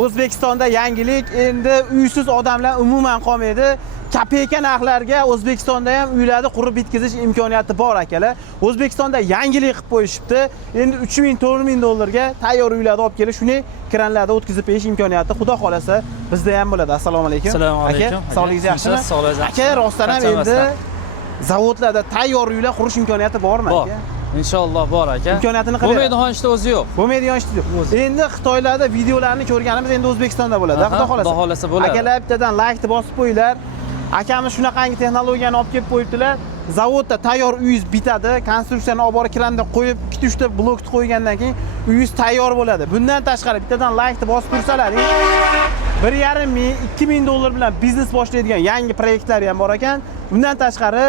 O'zbekistonda yangilik, endi uysiz odamlar umuman qolmaydi. Kopeyka narxlarga O'zbekistonda ham uylarni qurib bitkizish imkoniyati bor akalar. O'zbekistonda yangilik qilib qo'yishibdi. Endi 3000-4000 dollarga tayyor uylarni olib kelib, shuni kranlarda o'tkazib berish imkoniyati Xudo xolasa bizda ham bo'ladi. Assalomu alaykum. Assalomu alaykum. Aka, sog'ligingiz yaxshimi? Sog'ligingiz yaxshimi? Aka, rostdan ham endi zavodlarda tayyor uylar qurish imkoniyati bormi aka? Inshaalloh bor aka. Imkoniyatini qilib. Bo'lmaydigan ishda o'zi yo'q. Bo'lmaydigan ishda yo'q. Endi Xitoylarda videolarni ko'rganimiz endi O'zbekistonda bo'ladi. Xudo xolasa. Xudo xolasa bo'ladi. Akalar bittadan like bosib qo'yinglar. Akamiz shunaqangi texnologiyani olib kelib qo'yibdilar. Zavodda tayyor uyingiz bitadi. Konstruksiyani olib borib kranda qo'yib, 2-3 ta blokni qo'ygandan keyin uyingiz tayyor bo'ladi. Bundan tashqari bittadan like bosib tursalaring, 1,5 ming, 2000 dollar bilan biznes boshlaydigan yangi proyektlar ham bor ekan. Bundan tashqari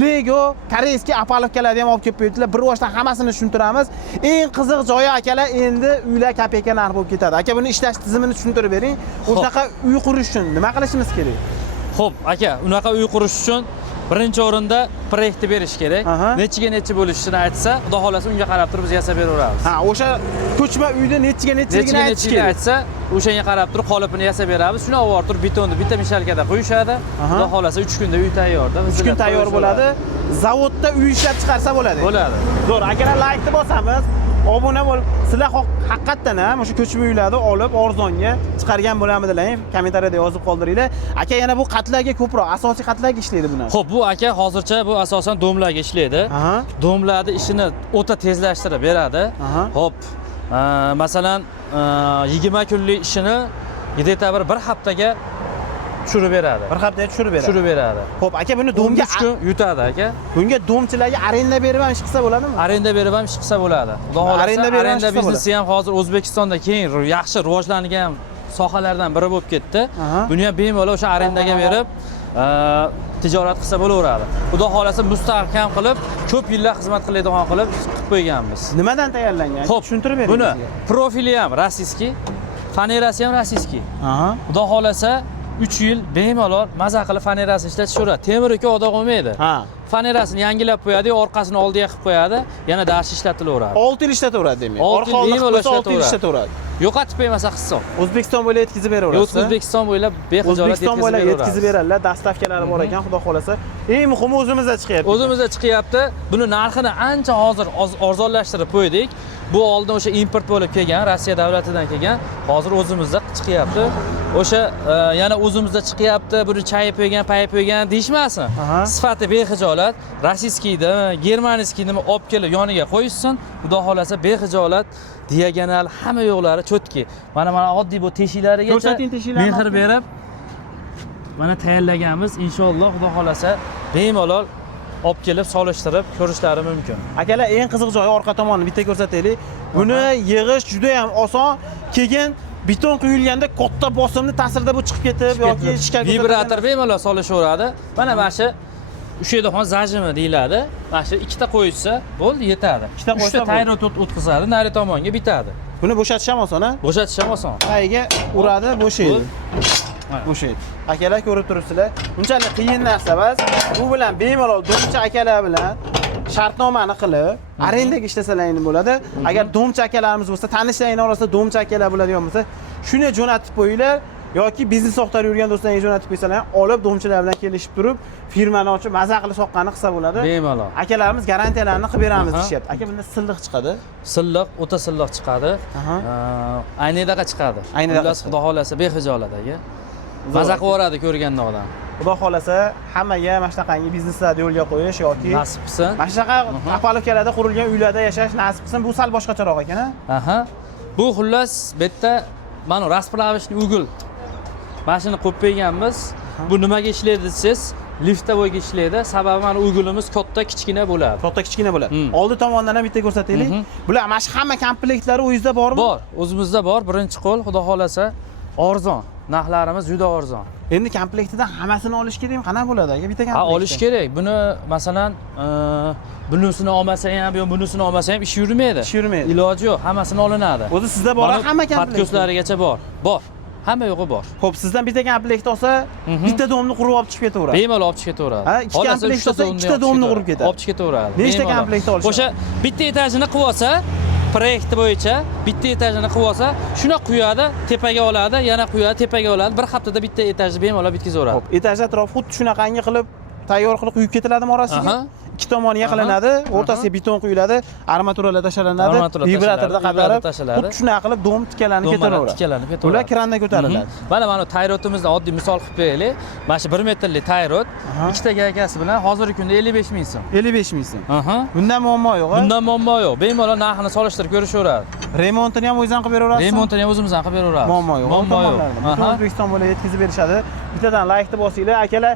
Lego koreyskiy apalivkalarni ham olib kelib qo'yibdilar. Bir boshdan hammasini tushuntiramiz. Eng qiziq joyi akalar, endi uylar kopeyka narx bo'lib ketadi. Aka, buni ishlash tizimini tushuntirib bering. O'shaqa uy qurish uchun nima qilishimiz kerak? Xo'p, aka, unaqa uy qurish uchun birinchi o'rinda proyektni berish kerak. Nechiga necha bo'lishini aytsa, Xudo xolasa unga qarab turib biz yasab beraveramiz. Ha, o'sha ko'chma uyni nechiga nechiligini aytsa, o'shanga qarab turib qolipini yasab beramiz. Shuni olib turib betonni bitta mishalkada qo'yishadi. Xudo xolasa 3 kunda uy tayyorda. 3 kun tayyor bo'ladi. Zavodda uy ishlab chiqarsa bo'ladi. Bo'ladi. Zo'r, akalar like bosamiz. Obuna bo'lib, sizlar haqiqatdan ham o'sha ko'chma uylarni olib arzonga chiqargan bo'lamidlar? Kommentariyada yozib qoldiringlar. Aka, yana bu qatlarga ko'proq, asosiy qatlarga ishlaydi bular. Xo'p, bu aka hozircha bu asosan domlarga ishlaydi. Domlarni ishini o'ta tezlashtirib beradi. Xo'p, masalan, 20 kunlik ishini где-то bir haftaga tushirib beradi. Bir haftaga tushirib beradi. Tushirib beradi. Xo'p, aka, buni domga kun yutadi aka. Bunga domchilarga arenda berib ham ish qilsa bo'ladimi? Arenda berib ham ish qilsa bo'ladi. Xudo xolasa arenda biznesi ham hozir O'zbekistonda keng yaxshi rivojlangan sohalardan biri bo'lib ketdi. Buni ham bemalol o'sha arendaga berib tijorat qilsa bo'laveradi. Xudo xolasa mustahkam qilib, ko'p yillar xizmat qiladigan qilib qo'yganmiz. Nimadan tayyorlangan? Xo'p, tushuntirib bering. Buni profili ham rossiyskiy, fanerasi ham rossiyskiy. Xudo xolasa 3 yil bemalol maza qilib fanerasini ishlatishadi. Temir-ku odoq olmaydi. Fanerasini yangilab qo'yadi, orqasini oldiga qilib qo'yadi, yana dash ishlatilaveradi. 6 yil ishlataveradi demak. Orqani 6 yil ishlataveradi. Yo'qotib qo'ymasa hisob. O'zbekiston bo'ylab yetkazib beraverasiz. O'zbekiston bo'ylab bexijolat yetkazib beradilar. Dastavkalari bor ekan, Xudo xolasa. Eng muhimi o'zimizda chiqyapti. O'zimizda chiqyapti. Buni narxini ancha hozir arzonlashtirib qo'ydik. Bu oldin o'sha import bo'lib kelgan, Rossiya davlatidan kelgan, hozir o'zimizda chiqyapti. O'sha yana o'zimizda chiqyapti, buni chayib qo'ygan, payib qo'ygan deyishmasin. Sifati bexijolat, rossiyskiydimi, germanskiydimi olib kelib yoniga qo'yishsin. Xudo xolasa bexijolat, diagonal hamma yo'llari cho'tki. Mana oddiy bu teshiklarigacha mehr berib mana tayyorlaganmiz. Inshaalloh Xudo xolasa bemalol olib kelib solishtirib ko'rishlari mumkin. Akalar, eng qiziq joyi orqa tomonini bitta ko'rsataylik. Buni yig'ish juda ham oson. Keyin beton quyilganda katta bosimli ta'sirda bu chiqib ketib yoki ishga vibrator bemalol solishaveradi. Mana shu ushaydigan zajimi deyiladi. Mana shu ikkita qo'yishsa bo'ldi, yetadi. Ikkita qo'ysa tayyor o'tkazadi, nari tomonga bitadi. Buni bo'shatish ham oson, ha? Bo'shatish ham oson. Tagiga uradi, bo'shaydi. Bo'shaydi. Akalar, ko'rib turibsizlar. Bunchalik qiyin narsa emas. Bu bilan bemalol domcha akalar bilan shartnomani qilib, arendaga ishlasalar bo'ladi. Agar domcha akalarimiz bo'lsa, tanishlaring orasida domcha akalar bo'ladigan bo'lsa, shuni jo'natib qo'yinglar yoki biznes soqtar yurgan do'stlaringiz jo'natib qo'ysalar, olib domchilar bilan kelishib turib, firmani ochib, maza qilib soqqani qilsa bo'ladi. Bemalol. Akalarimiz garantiyalarni qilib beramiz deyapti. Aka, bunda silliq chiqadi. Silliq, o'ta silliq chiqadi. Aynidaqa chiqadi. Xullas, Xudo xolasa bexijolat aka. Maza qilib yuboradi ko'rganda odam. Xudo xolasa hammaga mana shunaqangi bizneslarni yo'lga qo'yish yoki nasib qilsin. Mana shunaqa apalivkalarda qurilgan uylarda yashash nasib qilsin. Bu sal boshqacharoq ekan-a? Bu xullas bu yerda mana raspravishni ugul mashina qo'yib qo'yganmiz. Bu nimaga ishlaydi desiz, liftda bo'yiga ishlaydi. Sababi mana ugulimiz katta, kichkina bo'ladi. Katta, kichkina bo'ladi. Oldi tomondan ham bitta ko'rsataylik. Bular mana shu hamma komplektlari o'zingizda bormi? Bor, o'zimizda bor. Birinchi qo'l, Xudo xolasa, arzon. Narxlarimiz juda arzon. Endi komplektidan hammasini olish kerakmi? Qanaqa bo'ladi aka? Bitta komplekt. Olish kerak. Buni masalan, bunisini olmasa ham, yo bunisini olmasa ham ish yurmaydi. Ish yurmaydi. Iloji yo'q, hammasini olinadi. O'zi sizda bor hamma komplekt. Podkoslarigacha bor. Bor. Hamma yo'g'i bor. Xo'p, sizdan bitta komplekt olsa, bitta domni qurib olib chiqib ketaveradi. Bemalol olib chiqib ketaveradi. Ha, ikki komplekt olsa, ikkita domni qurib ketadi. Olib chiqib ketaveradi. Nechta komplekt olish? O'sha bitta etajini qilib olsa, proyekt bo'yicha bitta etajini qilib olsa, shuna quyadi, tepaga oladi, yana quyadi, tepaga oladi. Bir haftada bitta etajni bemalol bitkazaveradi. Xo'p, etaj atrofi xuddi shunaqangi qilib tayyor qilib quyib ketiladimi orasiga? Ikki tomoni yaqinlanadi, o'rtasiga beton quyiladi, armaturalar tashlanadi, vibratorda qatarib, xuddi shunaqa qilib dom tikalanib ketaveradi. Ular krandan ko'tariladi. Mana tayrotimizdan oddiy misol qilib beraylik. Mana shu 1 metrlik tayrot ikkita gaykasi bilan hozirgi kunda 55 ming so'm. 55 ming so'm. Bundan muammo yo'q. Bundan muammo yo'q. Bemalol narxini solishtirib ko'rishaveradi. Remontini ham o'zingizdan qilib beraverasiz. Remontini ham o'zimizdan qilib beraveramiz. Muammo yo'q. Muammo yo'q. Butun O'zbekiston bo'ylab yetkazib berishadi. Bittadan laykni bosinglar, akalar.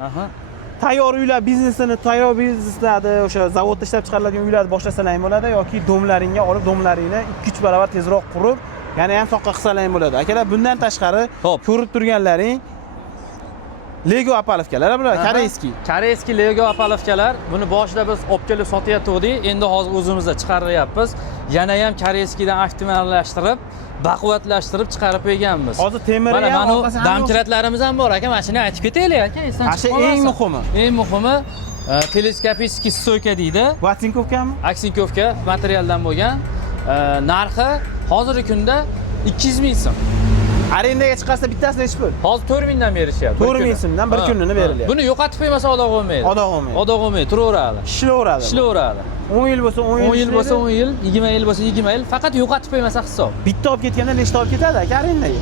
Tayyor uylar biznesini, tayyor bizneslarni, o'sha zavodda ishlab chiqariladigan uylarni boshlasalar ham bo'ladi yoki domlaringga olib, domlaringni 2-3 barobar tezroq qurib, yana ham soqqa qilsalar ham bo'ladi. Akalar, bundan tashqari ko'rib turganlaring Lego apalovkalar bular, koreyskiy. Koreyskiy Lego apalovkalar. Buni boshida biz olib kelib sotayotgandik, endi hozir o'zimizda chiqaryapmiz. Yana ham koreyskiydan avtomallashtirib, baquvvatlashtirib chiqarib qo'yganmiz. Hozir temiri ham, mana damkiratlarimiz ham bor aka, mana shuni aytib ketaylik aka. Eng muhimi. Eng muhimi teleskopiskiy stoyka deydi. Vatsinkovkami? Aksinkovka materialdan bo'lgan. Narxi hozirgi kunda 200 ming so'm. Arendaga chiqarsa bittasini nechi pul? Hozir 4 mingdan berishyapti. 4 ming so'mdan bir kunini berilyapti. Buni yo'qotib qo'ymasa odoq bo'lmaydi. Odoq bo'lmaydi. Odoq bo'lmaydi, turaveradi. Ishlaveradi. Ishlaveradi. 10 yil bo'lsa 10 yil. 10 yil bo'lsa 10 yil, 20 yil bo'lsa 20 yil, faqat yo'qotib qo'ymasa hisob. Bitta olib ketganda nechta olib ketadi aka arendaga?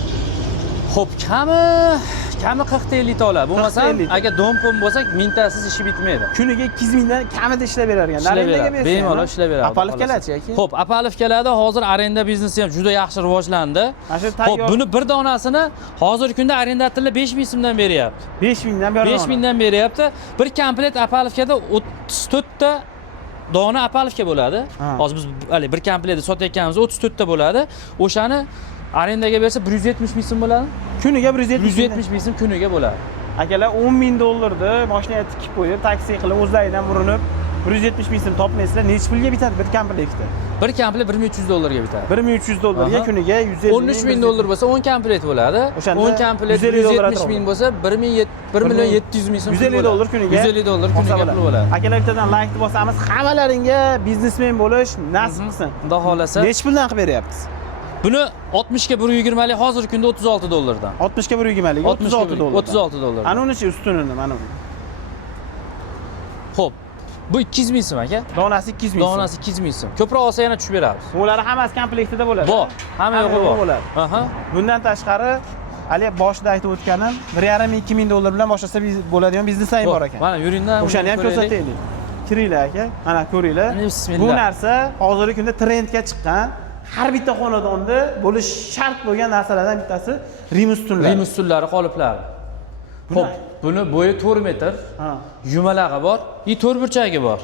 Xo'p, kami 40 ta 50 ta oladi. Bo'lmasa agar dom-pom bo'lsa mingtasiz ishi bitmaydi. Kuniga 200 mingdan kamida ishlab berar ekan. Arendaga bersa bemalol ishlab beradi. Apalovkalarchi aka? Xo'p, apalovkalarda hozir arenda biznesi ham juda yaxshi rivojlandi. Xo'p, buni bir donasini hozirgi kunda arendatorlar 5 ming so'mdan beryapti. 5 mingdan beryapti. 5 mingdan beryapti. Bir komplet apalovkada 34 ta dona apalovka bo'ladi. Hozir biz hali bir kompletni sotayotganimiz 34 ta bo'ladi. O'shani arendaga bersa 170 ming so'm bo'ladi. Kuniga 170 ming so'm kuniga bo'ladi. Akalar 10 ming dollarni mashinaga tikib qo'yib, taksi qilib o'zlaridan urinib 170 ming so'm topmaysizlar, necha pulga bitadi bir komplektda? Bir komplet 1300 dollarga bitadi. 1300 dollarga kuniga 150 13 ming dollar bo'lsa 10 komplet bo'ladi. 10 komplet 170 ming bo'lsa 1 million 700 ming so'm. 150 dollar kuniga. 150 dollar kuniga pul bo'ladi. Akalar bittadan laykni bosamiz, hammalaringga biznesmen bo'lish nasib qilsin. Xudo xolasa. Necha puldan qilib beryapsiz? Buni 60 ga 120 lik hozirgi kunda 36 dollardan. 60 ga 120 lik 36 dollar. 36 dollar. Ana uning ustunini mana bu. Xo'p. Bu 200 ming so'm aka. Donasi 200 ming so'm. Donasi 200 ming so'm. Ko'proq olsa yana tushib beramiz. Ular hammasi komplektida bo'ladi. Bor. Hamma yo'g'i bor. Aha. Bundan tashqari hali boshida aytib o'tganim 1,5-2 ming dollar bilan boshlasa bo'ladigan biznes ham bor ekan. Mana yuringdan o'shani ham ko'rsataylik. Kiringlar aka. Mana ko'ringlar. Bismillah. Bu narsa hozirgi kunda trendga chiqqan. Har bitta xonadonda bo'lish shart bo'lgan narsalardan bittasi rim ustunlar. Rim ustunlari, qoliplari. Xo'p, buni bo'yi 4 metr. Yumalag'i bor, 4 burchagi bor.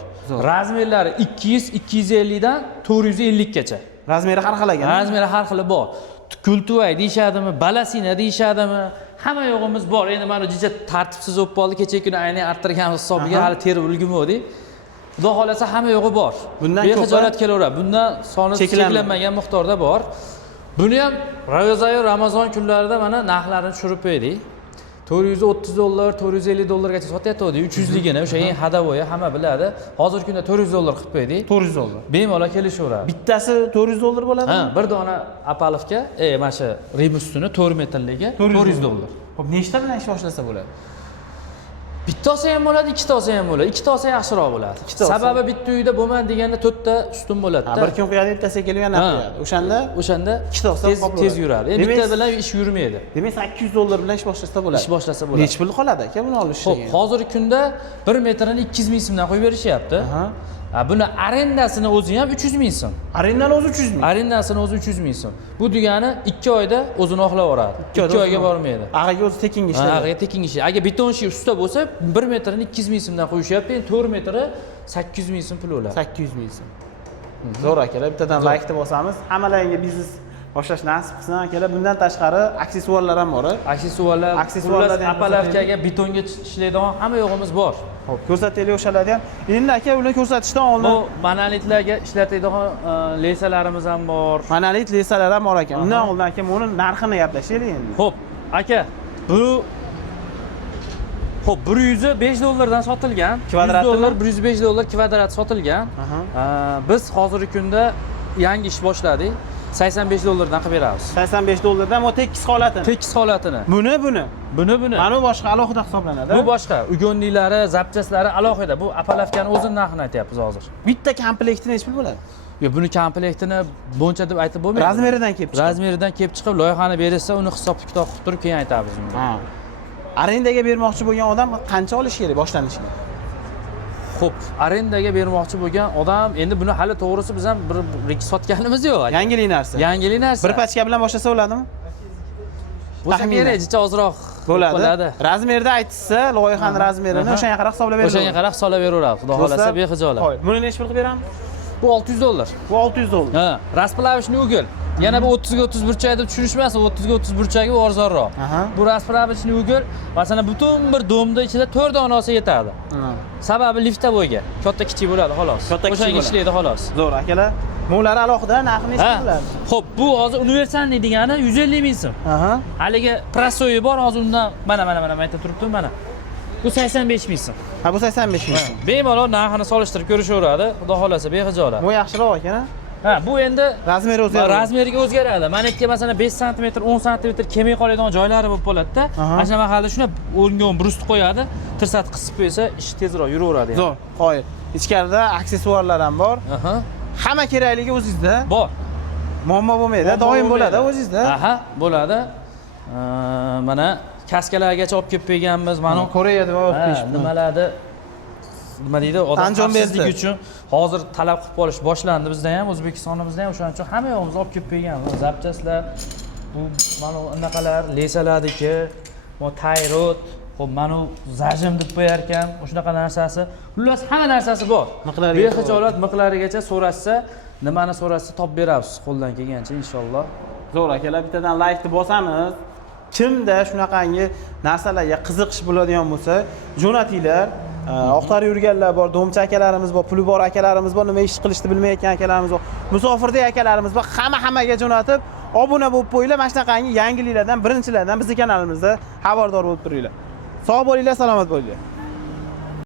Razmerlari 200, 250 dan 450 gacha. Razmeri har xil ekan. Razmeri har xili bor. Kultuvay deyshadimi, balasina deyshadimi, hamma yo'g'imiz bor. Endi mana juda tartibsiz bo'lib qoldi. Kecha kuni aynan arttirganimiz hisobiga hali terib ulgurmadik. Xudo xolasa hamma yo'g'i bor. Bundan bexijolat kelaveradi. Bundan soni cheklanmagan miqdorda bor. Buni ham Ramazon kunlarida mana narxlarini tushirib qo'ydik. 430 dollar, 450 dollargacha sotyapti. 300 ligini o'sha eng hadavoyi hamma biladi. Hozirgi kunda 400 dollar qilib qo'ydik. 400 dollar. Bemalol kelishaveradi. Bittasi 400 dollar bo'ladi? Ha, bir dona apalovka, mana shu rim ustuni 4 metrligi 400 dollar. Xo'p, nechta bilan ish boshlasa bo'ladi? Bittasi ham bo'ladi, ikkitasi ham bo'ladi. Ikkitasi yaxshiroq bo'ladi. Sababi bitta uyda bo'lmadi deganda 4 ta ustun bo'ladi-da. Bir kun qo'yadi, bittasiga kelib yana qo'yadi. O'shanda ikkitasi tez yuradi. Endi bitta bilan ish yurmaydi. Demak 800 dollar bilan ish boshlasa bo'ladi. Ish boshlasa bo'ladi. Nech pul qoladi aka buni olishga? Xo'p, hozirgi kunda 1 metrini 200 ming so'mdan qo'yib berishyapti. Buni arendasini o'zi ham 300 ming so'm. Arendani o'zi 300 ming. Arendasini o'zi 300 ming so'm. Bu degani 2 oyda o'zini oqlaveradi. 2 oyga bormaydi. Ag'aga o'zi tekinga ishlaydi. Ag'aga tekinga ishlaydi. Agar beton ishi usta bo'lsa, 1 metrini 200 ming so'mdan qo'yishyapti. Endi 4 metri 800 ming so'm pul bo'ladi. 800 ming so'm. Zo'r akalar, bittadan laykni bosamiz. Hammalaringga biznes boshlash nasib qilsin akalar. Bundan tashqari aksessuarlar ham bor. Aksessuarlar apalovkaga, betonga ishlaydigan hamma yo'g'imiz bor. Xo'p, ko'rsataylik o'shalarni ham. Endi aka, ularni ko'rsatishdan oldin bu monolitlarga ishlatadigan lesalarimiz ham bor. Monolit lesalar ham bor ekan. Undan oldin aka, buni narxini gaplashaylik endi. Xo'p, aka, bu 105 dollardan sotilgan. 100 dollar, 105 dollar kvadrat sotilgan. Biz hozirgi kunda yangi ish boshladik. 85 dollardan qilib beramiz. 85 dollardan o tekis holatini. Tekis holatini. Buni. Buni. Mana bu boshqa alohida hisoblanadi. Bu boshqa. Ugonliklari, zapchaslari alohida. Bu Apolavkani o'zini narxini aytyapmiz hozir. Bitta komplektini necha pul bo'ladi? Yo, buni komplektini buncha deb aytib bo'lmaydi. Razmeridan kelib chiqadi. Razmeridan kelib chiqib, loyihani berishsa, uni hisob-kitob qilib turib keyin aytamiz unga. Ha. Arendaga bermoqchi bo'lgan odam qancha olishi kerak boshlanishiga? Xo'p, arendaga bermoqchi bo'lgan odam, endi buni hali to'g'risi biz ham bir sotganimiz yo'q. Yangilik narsa. Yangilik narsa. Bir pachka bilan boshlasa bo'ladimi? Bo'lsa kerak, jicha ozroq bo'ladi. Razmerda aytsa, loyihani razmerini o'shanga qarab hisoblab beradi. O'shanga qarab hisoblab beraveradi. Xudo xolasa bexijolat. Qo'y. Buni necha pul qilib beramiz? Bu 600 dollar. Bu 600 dollar. Ha, rasplavishni o'gil. Yana bu 30 ga 30 burchak deb tushunishmasin, 30 ga 30 burchagi arzonroq. Bu rasplavishni o'gil, masalan, butun bir domda ichida 4 dona olsa yetadi. Sababi liftda bo'lgan. Katta kichik bo'ladi, xolos. O'shanga ishlaydi, xolos. Zo'r akalar. Mo'lari alohida, narxi necha bo'ladi? Xo'p, bu hozir universalniy degani 150 ming so'm. Haligi prosoyi bor, hozir undan mana aytib turibdim, mana. Bu 85 ming so'm. Ha, bu 85 ming so'm. Bemalol narxini solishtirib ko'rishaveradi, xudo xolasa bexijolat. Bu yaxshiroq ekan. Ha, bu endi razmeri o'zgaradi. Razmeriga o'zgaradi. Meniki masalan 5 sm, 10 sm kelmay qoladigan joylari bo'lib qoladi-da. Mana shu mahallada shuna o'rniga brust qo'yadi, tirsat qisib qo'ysa, ish tezroq yuraveradi. Zo'r. Qo'y. Ichkarida aksessuarlar ham bor. Hamma kerakligi o'zingizda. Bor. Muammo bo'lmaydi, doim bo'ladi o'zingizda. Aha, bo'ladi. Mana kaskalargacha olib kelib qo'yganmiz. Mana Koreyada va nimalarni nima deydi, odam xavfsizligi uchun hozir talab qilib qolish boshlandi bizda ham, O'zbekistonimizda ham, o'shaning uchun hamma yo'g'imiz olib kelib qo'yganmiz. Zapchaslar, bu mana unaqalar, lesalardiki, bu tayrot, xo'p, mana zajim deb qo'yar ekan, o'shunaqa narsasi. Xullas, hamma narsasi bor. Bexijolat miqlarigacha so'rashsa, nimani so'rashsa topib beramiz qo'ldan kelgancha inshaalloh. Zo'r akalar, bittadan like bosamiz. Kimda shunaqangi narsalarga qiziqish bo'ladigan bo'lsa, jo'natinglar. Oqtarib yurganlar bor, domcha akalarimiz bor, puli bor akalarimiz bor, nima ish qilishni bilmayotgan akalarimiz bor, musofirdek akalarimiz bor. Hammaga jo'natib, obuna bo'lib qo'yinglar. Mana shunaqangi yangiliklardan, birinchilardan bizning kanalimizda xabardor bo'lib turinglar. Sog' bo'linglar, salomat bo'linglar.